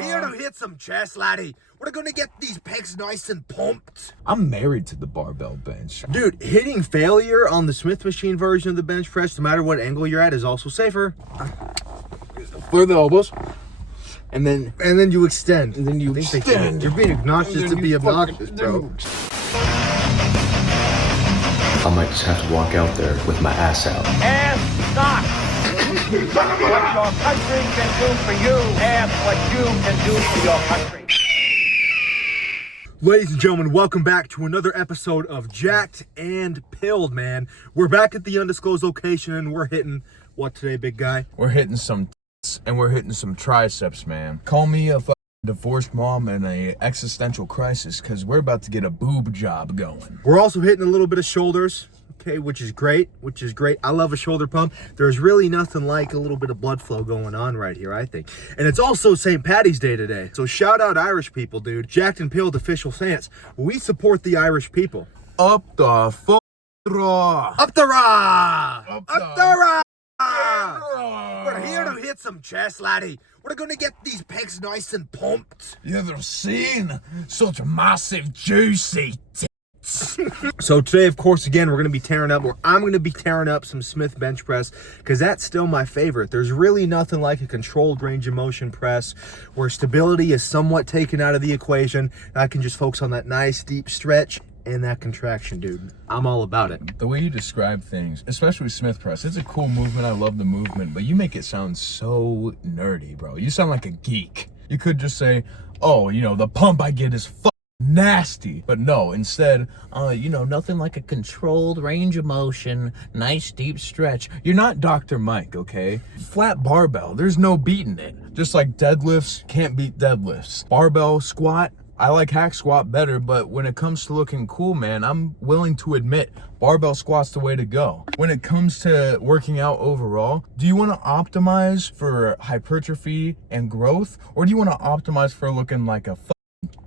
We're here to hit some chest, laddie. We're gonna get these pecs nice and pumped. I'm married to the barbell bench. Dude, hitting failure on the Smith machine version of the bench press, no matter what angle you're at, is also safer. Flare the elbows. And then you extend. And then you extend. You're being obnoxious to be obnoxious, bro. I might just have to walk out there with my ass out. Ask not what your country can do for you. Ask what you can do for your country. Ladies and gentlemen, welcome back to another episode of Jacked and Pilled, man. We're back at the undisclosed location and we're hitting what today, big guy? We're hitting some and we're hitting some triceps, man. Call me a divorced mom in a existential crisis because we're about to get a boob job going. We're also hitting a little bit of shoulders, okay, which is great. I love a shoulder pump. There's really nothing like a little bit of blood flow going on right here, I think. And it's also St. Patty's Day today. So shout out Irish people, dude. Jacked and Pilled official stance. We support the Irish people. Up the raw. Up the raw. Up the raw. We're here to hit some chest, laddie. We're gonna get these pecs nice and pumped. You ever seen such massive juicy tits? So today, of course, again, we're gonna be tearing up, or I'm gonna be tearing up some Smith bench press, because that's still my favorite. There's really nothing like a controlled range of motion press where stability is somewhat taken out of the equation. I can just focus on that nice deep stretch and that contraction, dude. I'm all about it. The way you describe things, especially with Smith press, it's a cool movement. I love the movement, but you make it sound so nerdy, bro. You sound like a geek. You could just say, oh, you know, the pump I get is nasty. But no, instead, you know, nothing like a controlled range of motion, nice deep stretch. You're not Dr. Mike, okay? Flat barbell, there's no beating it. Just like deadlifts, can't beat deadlifts. Barbell squat, I like hack squat better, but when it comes to looking cool, man, I'm willing to admit barbell squat's the way to go. When it comes to working out overall, do you want to optimize for hypertrophy and growth, or do you want to optimize for looking like a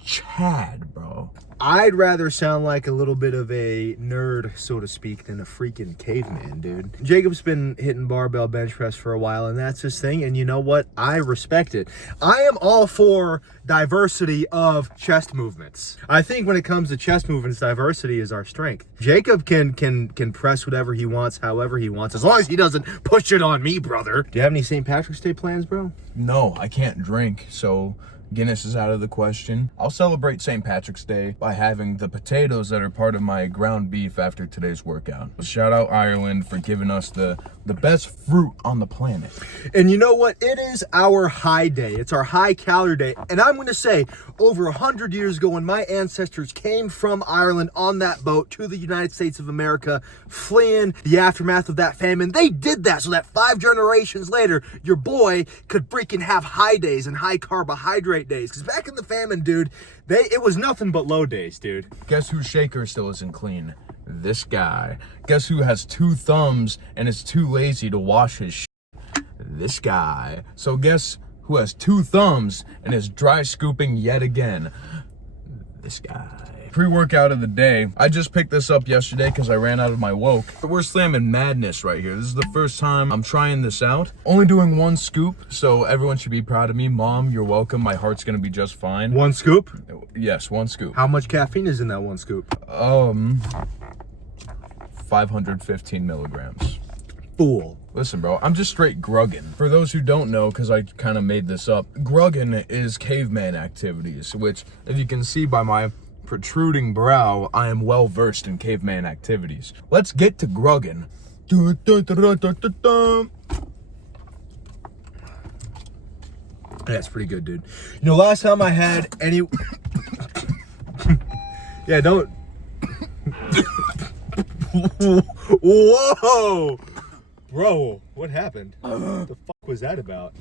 Chad, bro? I'd rather sound like a little bit of a nerd, so to speak, than a freaking caveman, dude. Jacob's been hitting barbell bench press for a while, and that's his thing, and you know what? I respect it. I am all for diversity of chest movements. I think when it comes to chest movements, diversity is our strength. Jacob can press whatever he wants, however he wants, as long as he doesn't push it on me, brother. Do you have any St. Patrick's Day plans, bro? No, I can't drink, so Guinness is out of the question. I'll celebrate St. Patrick's Day by having the potatoes that are part of my ground beef after today's workout. Shout out Ireland for giving us the best fruit on the planet. And you know what? It is our high day. It's our high calorie day. And I'm going to say, over 100 years ago, when my ancestors came from Ireland on that boat to the United States of America, fleeing the aftermath of that famine, they did that so that 5 generations later, your boy could freaking have high days and high carbohydrate days. Because back in the famine, dude, it was nothing but low days, dude. Guess whose shaker still isn't clean? This guy. Guess who has 2 thumbs and is too lazy to wash his shit? This guy. So guess who has 2 thumbs and is dry scooping yet again? This guy. Pre-workout of the day. I just picked this up yesterday because I ran out of my woke. We're slamming madness right here. This is the first time I'm trying this out. Only doing 1 scoop, so everyone should be proud of me. Mom, you're welcome. My heart's gonna be just fine. 1 scoop? Yes, 1 scoop. How much caffeine is in that 1 scoop? 515 milligrams. Fool. Listen, bro, I'm just straight grugging. For those who don't know, because I kind of made this up, grugging is caveman activities, which, if you can see by my protruding brow, I am well versed in caveman activities. Let's get to grugging. That's pretty good, dude. You know, last time I had any... Yeah, don't... Whoa! Bro, what happened? What the fuck was that about?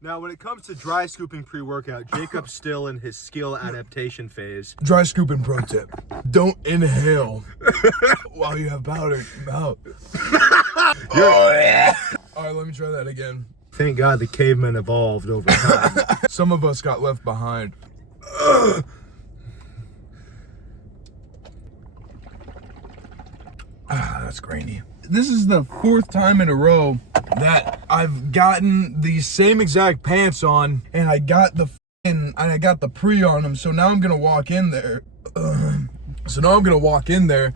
Now, when it comes to dry scooping pre-workout, Jacob's still in his skill adaptation phase. Dry scooping pro tip. Don't inhale while you have powder mouth. Oh, yeah. All right, let me try that again. Thank God the cavemen evolved over time. Some of us got left behind. Ah, that's grainy. This is the 4th time in a row that I've gotten the same exact pants on, and I got the pre on them. So now I'm gonna walk in there.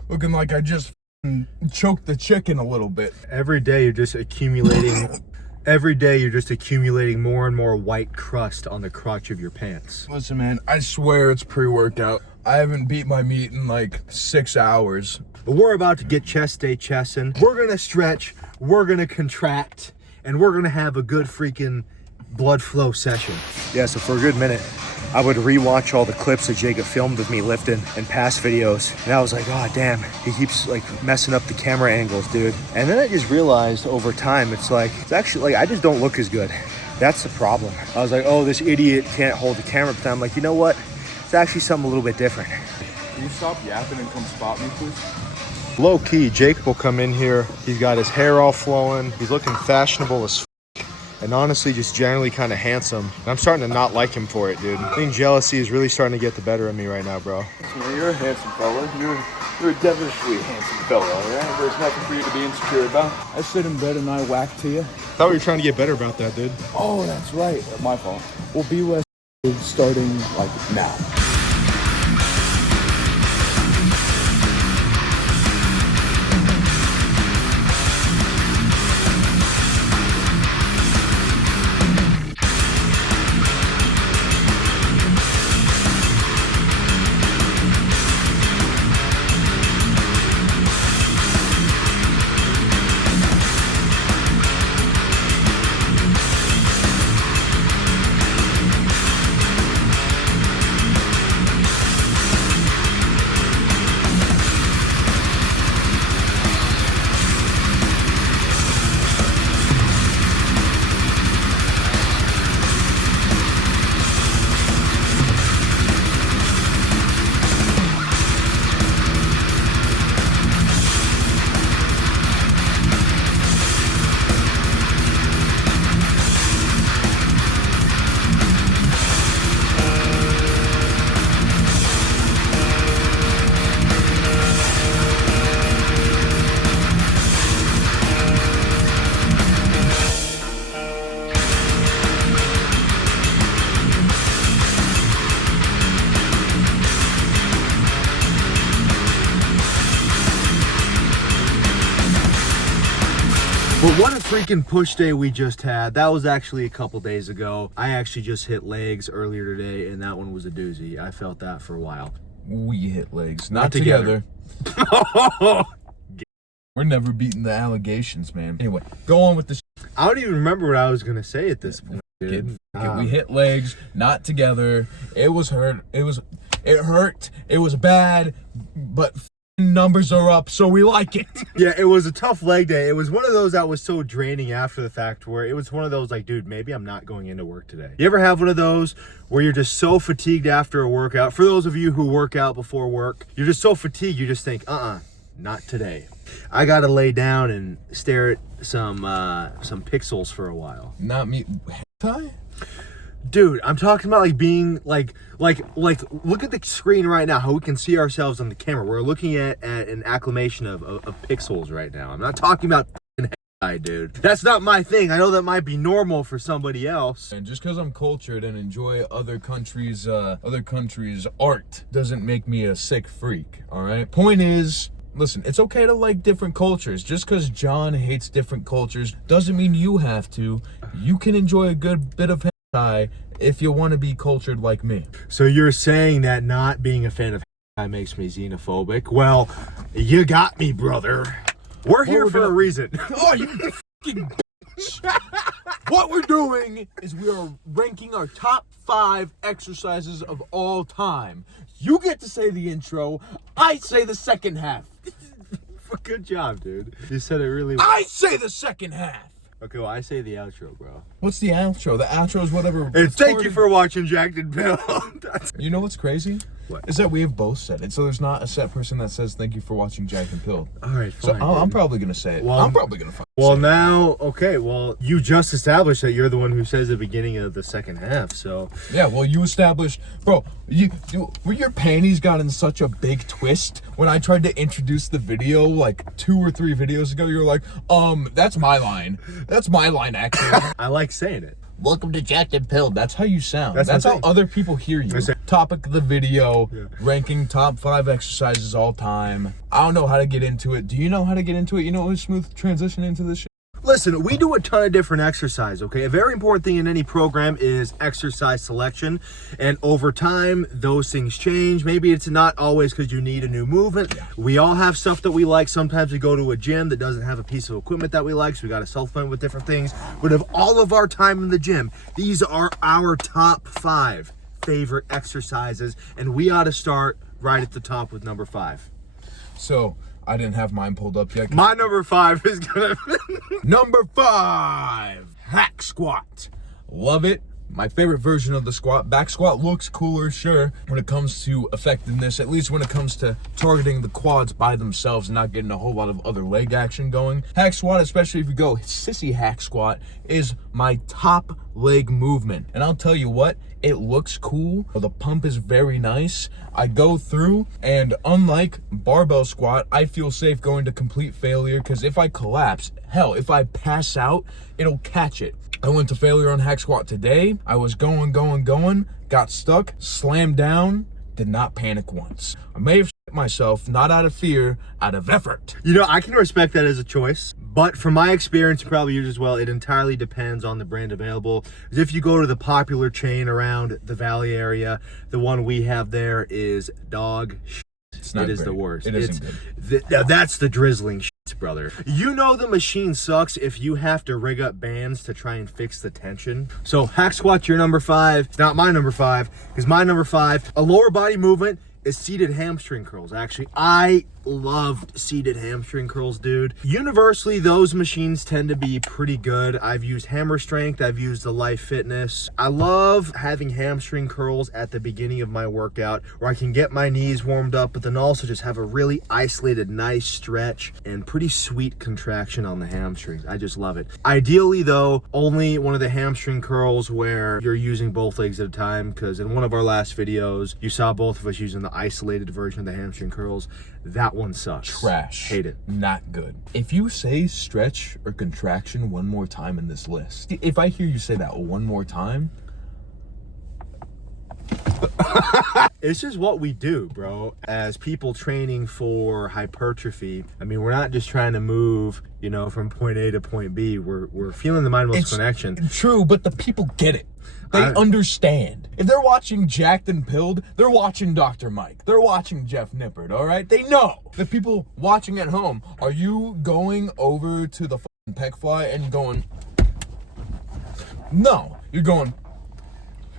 Looking like I just choked the chicken a little bit. Every day you're just accumulating. Every day you're just accumulating more and more white crust on the crotch of your pants. Listen, man, I swear it's pre-workout. I haven't beat my meat in like 6 hours. But we're about to get chest day chesting. We're gonna stretch, we're gonna contract, and we're gonna have a good freaking blood flow session. Yeah, so for a good minute, I would rewatch all the clips that Jacob filmed of me lifting and past videos. And I was like, oh damn, he keeps like messing up the camera angles, dude. And then I just realized over time, it's actually like, I just don't look as good. That's the problem. I was like, oh, this idiot can't hold the camera. But I'm like, you know what? It's actually something a little bit different. Can you stop yapping and come spot me, please? Low key, Jacob will come in here. He's got his hair all flowing. He's looking fashionable as and honestly just generally kind of handsome. And I'm starting to not like him for it, dude. I think jealousy is really starting to get the better of me right now, bro. Man, you're a handsome fella. You're a devilishly handsome fella, all right? There's nothing for you to be insecure about. I sit in bed and I whack to you. I thought we were trying to get better about that, dude. Oh, that's right. My fault. We'll be less starting like now. But what a freaking push day we just had. That was actually a couple days ago. I actually just hit legs earlier today, and that one was a doozy. I felt that for a while. We hit legs, not together. We're never beating the allegations, man. Anyway, go on with the I don't even remember what I was going to say at this point, dude. We hit legs, not together. It was hurt. It hurt. It was bad, but numbers are up, so we like it. Yeah, it was a tough leg day. It was one of those that was so draining after the fact where it was one of those like, dude, maybe I'm not going into work today. You ever have one of those where you're just so fatigued after a workout? For those of you who work out before work, you're just so fatigued, you just think, not today. I gotta lay down and stare at some pixels for a while. Not me. Hentai? Dude, I'm talking about like being like look at the screen right now, how we can see ourselves on the camera. We're looking at an acclamation of pixels right now. I'm not talking about hentai, dude. That's not my thing. I know that might be normal for somebody else. And just because I'm cultured and enjoy other countries' art doesn't make me a sick freak, all right? Point is, listen, it's okay to like different cultures. Just because John hates different cultures doesn't mean you have to. You can enjoy a good bit of hentai if you want to be cultured like me. So you're saying that not being a fan of hentai makes me xenophobic? Well, you got me, brother. We're here for a reason. Oh, you fucking bitch. What we're doing is we are ranking our top 5 exercises of all time. You get to say the intro. I say the second half. Good job, dude. You said it really well. I say the second half. Okay, well, I say the outro, bro. What's the outro? The outro is whatever. And thank you for watching Jacked and Bill. You know what's crazy? What? Is that we have both said it, so there's not a set person that says thank you for watching Jack and Pilled. All right, So fine. I'm probably gonna say it. Well, I'm probably gonna fucking Well, say it. now, okay, well, you just established that you're the one who says the beginning of the second half, so. Yeah, well, you established, bro. Were your panties got in such a big twist when I tried to introduce the video like 2 or 3 videos ago? You were like, that's my line. That's my line, actually. I like saying it. Welcome to Jacked and Pilled. That's how you sound. That's That's what how I'm saying. other people hear you. say- Topic of the video, Yeah. ranking top 5 exercises all time. I don't know how to get into it. Do you know how to get into it? You know a smooth transition into this shit? Listen, we do a ton of different exercise, okay? A very important thing in any program is exercise selection. And over time, those things change. Maybe it's not always because you need a new movement. We all have stuff that we like. Sometimes we go to a gym that doesn't have a piece of equipment that we like, so we got to supplement with different things. But of all of our time in the gym, these are our top 5 favorite exercises. And we ought to start right at the top with number 5. So, I didn't have mine pulled up yet. My number 5 is gonna Number 5, hack squat. Love it. My favorite version of the squat. Back squat looks cooler, sure, when it comes to effectiveness, at least when it comes to targeting the quads by themselves and not getting a whole lot of other leg action going. Hack squat, especially if you go sissy hack squat, is my top leg movement. And I'll tell you what, it looks cool. The pump is very nice. I go through, and unlike barbell squat, I feel safe going to complete failure, because if I collapse, hell, if I pass out, it'll catch it. I went to failure on hack squat today. I was going, got stuck, slammed down, did not panic once. I may have shit myself, not out of fear, out of effort. You know, I can respect that as a choice, but from my experience, and probably yours as well, it entirely depends on the brand available. If you go to the popular chain around the Valley area, the one we have there is dog shit. It's not It is great. the worst. It isn't good. Now that's the drizzling shit, brother. You know the machine sucks if you have to rig up bands to try and fix the tension. So hack squat's your number 5. It's not my number 5, because my number 5, a lower body movement, is seated hamstring curls. Actually, I loved seated hamstring curls, dude. Universally, those machines tend to be pretty good. I've used Hammer Strength, I've used the Life Fitness. I love having hamstring curls at the beginning of my workout where I can get my knees warmed up, but then also just have a really isolated, nice stretch and pretty sweet contraction on the hamstrings. I just love it. Ideally though, only one of the hamstring curls where you're using both legs at a time, because in one of our last videos, you saw both of us using the isolated version of the hamstring curls. That one sucks. Trash. Hate it. Not good. If you say stretch or contraction one more time in this list, if I hear you say that one more time, It's just what we do, bro. As people training for hypertrophy, I mean, we're not just trying to move, you know, from point A to point B. We're feeling the mind muscle connection. True, but the people get it. They understand. If they're watching Jacked and Pilled, they're watching Dr. Mike. They're watching Jeff Nippert, all right? They know. The people watching at home, are you going over to the fucking pec fly and going, no, you're going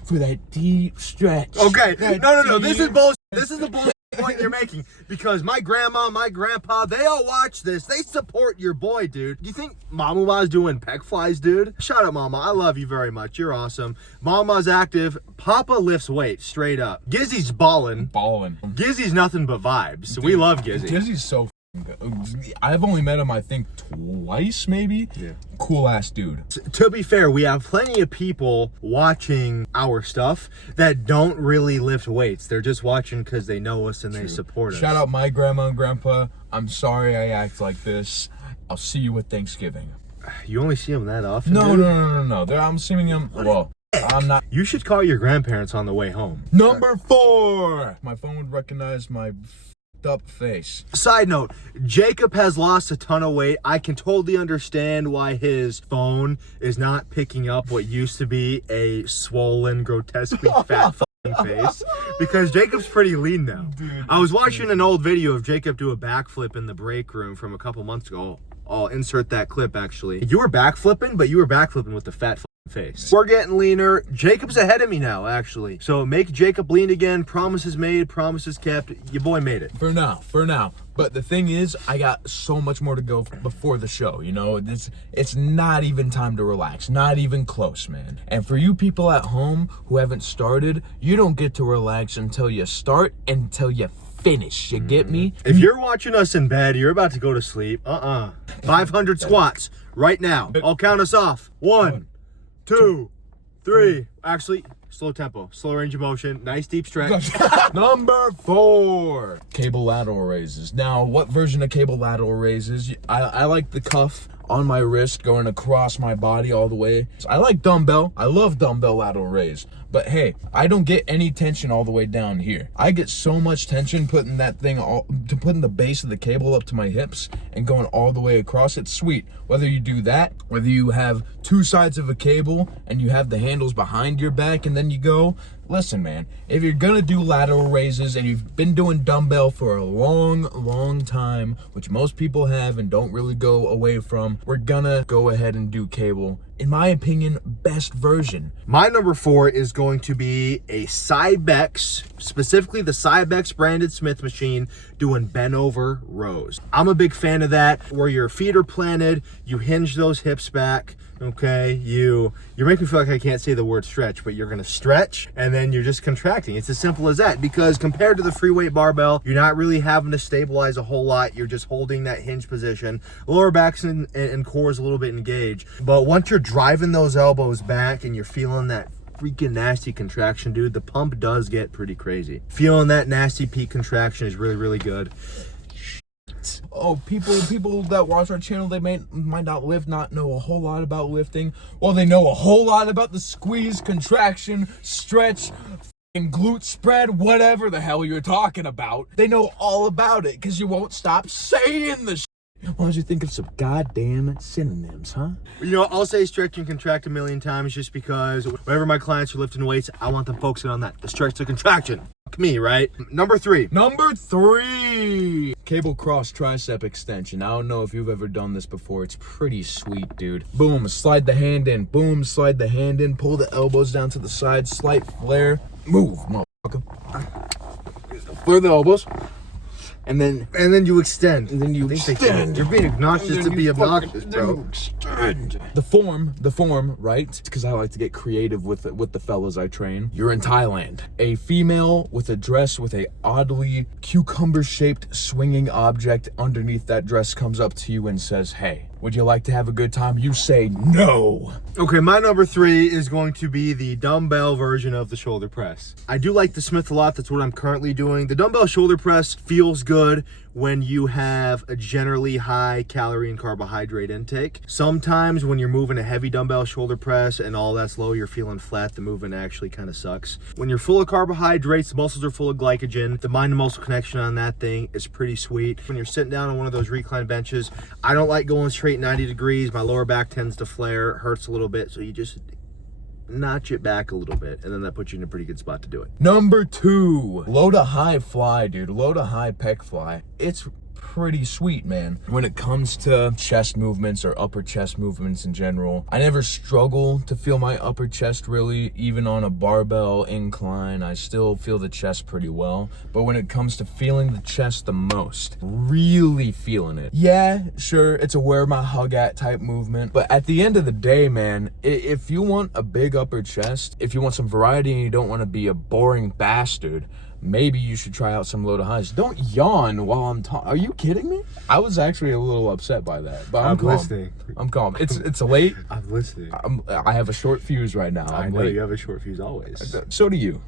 for that deep stretch. Okay, That no. This is deep- bullshit. This is the bullshit point you're making, because my grandma, my grandpa, they all watch this. They support your boy, dude. You think Mama's doing pec flies, dude? Shout out, Mama. I love you very much. You're awesome. Mama's active. Papa lifts weights, straight up. Gizzy's ballin'. Balling. Gizzy's nothing but vibes. We love Gizzy. Gizzy's so good. I've only met him, I think, twice, maybe. Yeah. Cool ass dude. To be fair, we have plenty of people watching our stuff that don't really lift weights. They're just watching because they know us and they support us. Shout out my grandma and grandpa. I'm sorry I act like this. I'll see you at Thanksgiving. You only see them that often? No, dude? no. I'm seeing him. Well, I'm not. You should call your grandparents on the way home. Number 4. My phone would recognize my up face. Side note, Jacob has lost a ton of weight. I can totally understand why his phone is not picking up what used to be a swollen, grotesquely fat fucking face, because Jacob's pretty lean now. Dude, I was watching an old video of Jacob do a backflip in the break room from a couple months ago. I'll insert that clip, actually. You were backflipping, but you were backflipping with the fat face. We're getting leaner. Jacob's ahead of me now, actually. So make Jacob lean again. Promises made, promises kept. Your boy made it. For now. But the thing is, I got so much more to go before the show, you know? It's not even time to relax. Not even close, man. And for you people at home who haven't started, you don't get to relax until you start, until you finish. You get me? If you're watching us in bed, you're about to go to sleep. 500 squats right now. I'll count us off. 1, 2, 3. Actually, slow tempo, slow range of motion, nice deep stretch. Number 4, cable lateral raises. Now, what version of cable lateral raises? I like the cuff on my wrist going across my body all the way. I like dumbbell. I love dumbbell lateral raise. But hey, I don't get any tension all the way down here. I get so much tension putting putting the base of the cable up to my hips and going all the way across. It's sweet. Whether you do that, whether you have 2 sides of a cable and you have the handles behind your back and then you go, listen, man, if you're gonna do lateral raises and you've been doing dumbbell for a long time, which most people have and don't really go away from, we're gonna go ahead and do cable. In my opinion, best version. My number 4 is going to be a Cybex, specifically the Cybex branded Smith machine, doing bent over rows. I'm a big fan of that, where your feet are planted, you hinge those hips back. Okay, you're making me feel like I can't say the word stretch, but you're gonna stretch and then you're just contracting. It's as simple as that, because compared to the free weight barbell, you're not really having to stabilize a whole lot. You're just holding that hinge position. Lower backs and core is a little bit engaged, but once you're driving those elbows back and you're feeling that freaking nasty contraction, dude, the pump does get pretty crazy. Feeling that nasty peak contraction is really good. Oh, people that watch our channel, they might not know a whole lot about lifting. Well, they know a whole lot about the squeeze, contraction, stretch, and glute spread, whatever the hell you're talking about. They know all about it because you won't stop saying the shit. Why don't you think of some goddamn synonyms, huh? You know, I'll say stretch and contract a million times just because whenever my clients are lifting weights, I want them focusing on that, the stretch to contraction. Fuck me, right? Number 3. Number 3, cable cross tricep extension. I don't know if you've ever done this before. It's pretty sweet, dude. Boom, slide the hand in. Boom, slide the hand in. Pull the elbows down to the side. Slight flare. Move, motherfucker. Flare the elbows. And then you extend. And then you extend. You're being obnoxious to be obnoxious, bro. The form, right? Because I like to get creative with the fellas I train. You're in Thailand. A female with a dress with a oddly cucumber-shaped swinging object underneath that dress comes up to you and says, "Hey, would you like to have a good time?" You say no. Okay, my number 3 is going to be the dumbbell version of the shoulder press. I do like the Smith a lot. That's what I'm currently doing. The dumbbell shoulder press feels good when you have a generally high calorie and carbohydrate intake. Sometimes when you're moving a heavy dumbbell shoulder press and all that's low, you're feeling flat. The movement actually kind of sucks. When you're full of carbohydrates, the muscles are full of glycogen. The mind to muscle connection on that thing is pretty sweet. When you're sitting down on one of those recline benches, I don't like going straight 90 degrees. My lower back tends to flare, it hurts a little bit. So you just notch it back a little bit, and then that puts you in a pretty good spot to do it. Number 2, low to high fly, dude. Low to high pec fly. It's pretty sweet, man. When it comes to chest movements or upper chest movements in general, I never struggle to feel my upper chest really. Even on a barbell incline, I still feel the chest pretty well. But when it comes to feeling the chest the most, really feeling it, yeah, sure, it's a where my hug at type movement. But at the end of the day, man, if you want a big upper chest, if you want some variety and you don't want to be a boring bastard, maybe you should try out some low to highs. Don't yawn while I'm talking. Are you kidding me? I was actually a little upset by that, but I'm calm. Listening. I'm calm. It's late. I'm listening. I have a short fuse right now. I know you have a short fuse always. So do you.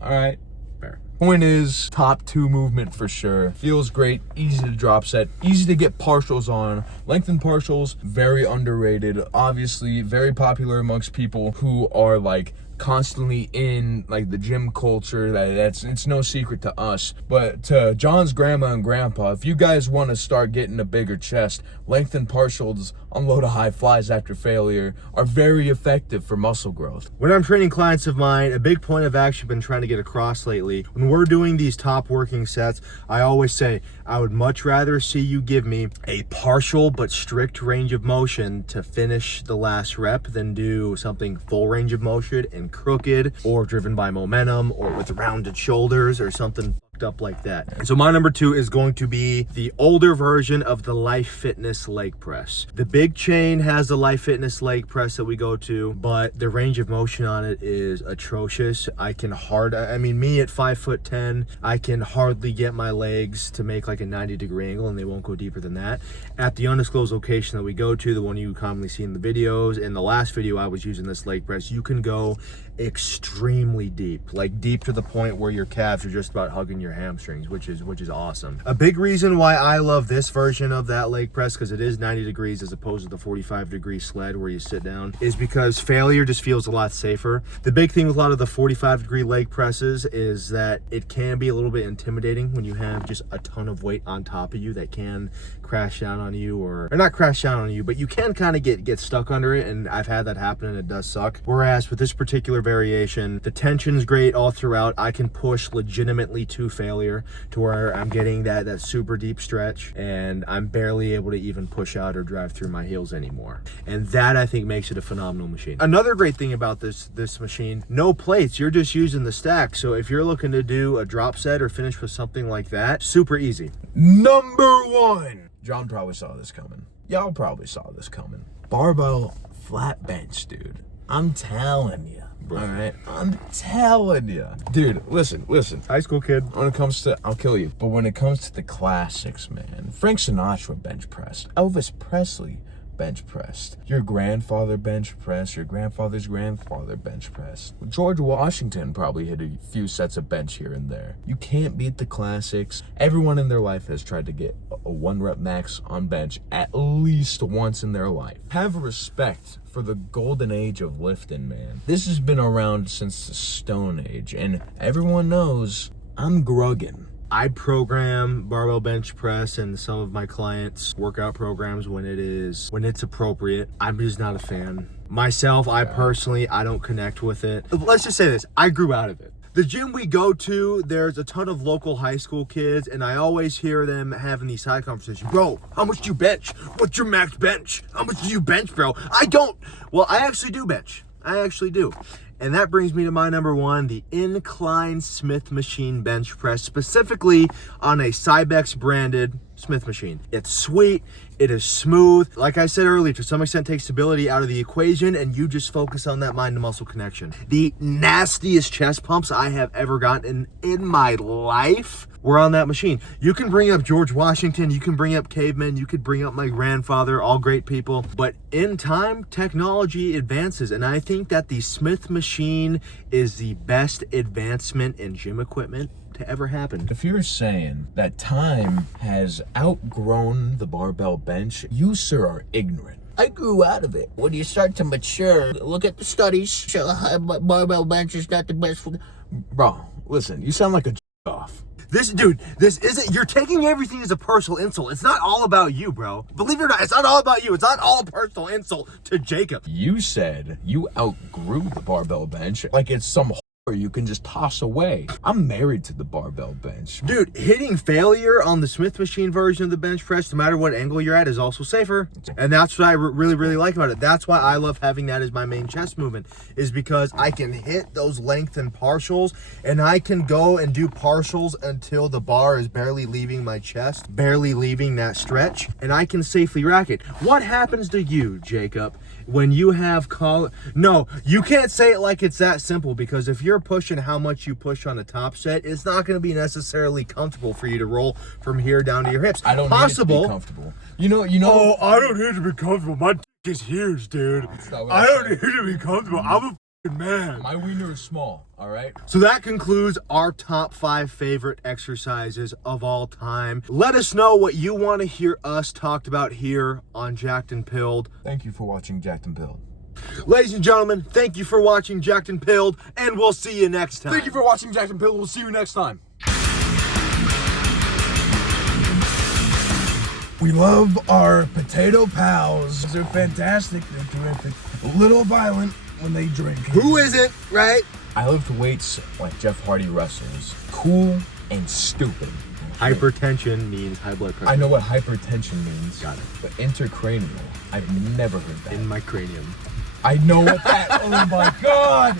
All right. Fair. Point is, top 2 movement for sure. Feels great, easy to drop set, easy to get partials on. Lengthened partials, very underrated. Obviously, very popular amongst people who are like constantly in like the gym culture. It's no secret to us. But to John's grandma and grandpa, if you guys want to start getting a bigger chest, lengthened partials, unload a high flies after failure are very effective for muscle growth. When I'm training clients of mine, a big point I've actually been trying to get across lately, when we're doing these top working sets, I always say, I would much rather see you give me a partial but strict range of motion to finish the last rep than do something full range of motion and crooked or driven by momentum or with rounded shoulders or something up like that. And so my number 2 is going to be the older version of the Life Fitness leg press. The big chain has the Life Fitness leg press that we go to, but the range of motion on it is atrocious. Me at 5'10", I can hardly get my legs to make like a 90-degree angle, and they won't go deeper than that. At the undisclosed location that we go to, the one you commonly see in the videos, in the last video I was using this leg press, you can go extremely deep, like deep to the point where your calves are just about hugging your hamstrings, which is awesome. A big reason why I love this version of that leg press, because it is 90 degrees as opposed to the 45-degree sled where you sit down, is because failure just feels a lot safer. The big thing with a lot of the 45-degree leg presses is that it can be a little bit intimidating when you have just a ton of weight on top of you that can crash down on you, or not crash down on you, but you can kind of get stuck under it, and I've had that happen and it does suck. Whereas with this particular variation, the tension's great all throughout. I can push legitimately to failure to where I'm getting that super deep stretch, and I'm barely able to even push out or drive through my heels anymore. And that, I think, makes it a phenomenal machine. Another great thing about this machine, no plates. You're just using the stack. So if you're looking to do a drop set or finish with something like that, super easy. Number 1. John probably saw this coming. Y'all probably saw this coming. Barbell flat bench, dude. I'm telling you. All right, I'm telling you, dude. Listen. High school kid. When it comes to, I'll kill you. But when it comes to the classics, man, Frank Sinatra bench pressed, Elvis Presley bench pressed, your grandfather bench pressed, your grandfather's grandfather bench pressed. George Washington probably hit a few sets of bench here and there. You can't beat the classics. Everyone in their life has tried to get a 1 rep max on bench at least once in their life. Have respect for the golden age of lifting, man. This has been around since the Stone Age, and everyone knows I'm grugging. I program barbell bench press and some of my clients' workout programs when it's appropriate. I'm just not a fan. Myself, I don't connect with it. Let's just say this, I grew out of it. The gym we go to, there's a ton of local high school kids, and I always hear them having these side conversations. Bro, how much do you bench? What's your max bench? How much do you bench, bro? I don't. Well, I actually do bench. I actually do. And that brings me to my number 1, the Incline Smith Machine bench press, specifically on a Cybex branded Smith machine. It's sweet, it is smooth. Like I said earlier, to some extent takes stability out of the equation, and you just focus on that mind to muscle connection. The nastiest chest pumps I have ever gotten in my life were on that machine. You can bring up George Washington, you can bring up cavemen, you could bring up my grandfather, all great people, but in time, technology advances, and I think that the Smith machine is the best advancement in gym equipment to ever happen. If you're saying that time has outgrown the barbell bench, you, sir, are ignorant. I grew out of it. When you start to mature, look at the studies, show how barbell bench is not the best for... Bro, listen, you sound like a off. This isn't, you're taking everything as a personal insult. It's not all about you, bro. Believe it or not, it's not all about you. It's not all a personal insult to Jacob. You said you outgrew the barbell bench like it's some you can just toss away. I'm married to the barbell bench. Dude, hitting failure on the Smith machine version of the bench press, no matter what angle you're at, is also safer. And that's what I really like about it. That's why I love having that as my main chest movement, is because I can hit those lengthened partials, and I can go and do partials until the bar is barely leaving my chest, barely leaving that stretch, and I can safely rack it. What happens to you, Jacob, when you have No, you can't say it like it's that simple, because if you're pushing how much you push on a top set, it's not going to be necessarily comfortable for you to roll from here down to your hips. I don't need it to be comfortable. You know. Oh, I don't need to be comfortable. My dick is huge, dude. I don't need to be comfortable. I'm a man. My wiener is small, all right? So that concludes our top 5 favorite exercises of all time. Let us know what you want to hear us talked about here on Jacked and Pilled. Thank you for watching Jacked and Pilled. Ladies and gentlemen, thank you for watching Jacked and Pilled, and we'll see you next time. Thank you for watching Jacked and Pilled. We'll see you next time. We love our potato pals. They're fantastic. They're terrific. A little violent when they drink. Who isn't, right? I lift weights like Jeff Hardy wrestlers. Cool and stupid. Hypertension means high blood pressure. I know what hypertension means. Got it. But intracranial, I've never heard that. In my cranium. I know what that. Oh my god.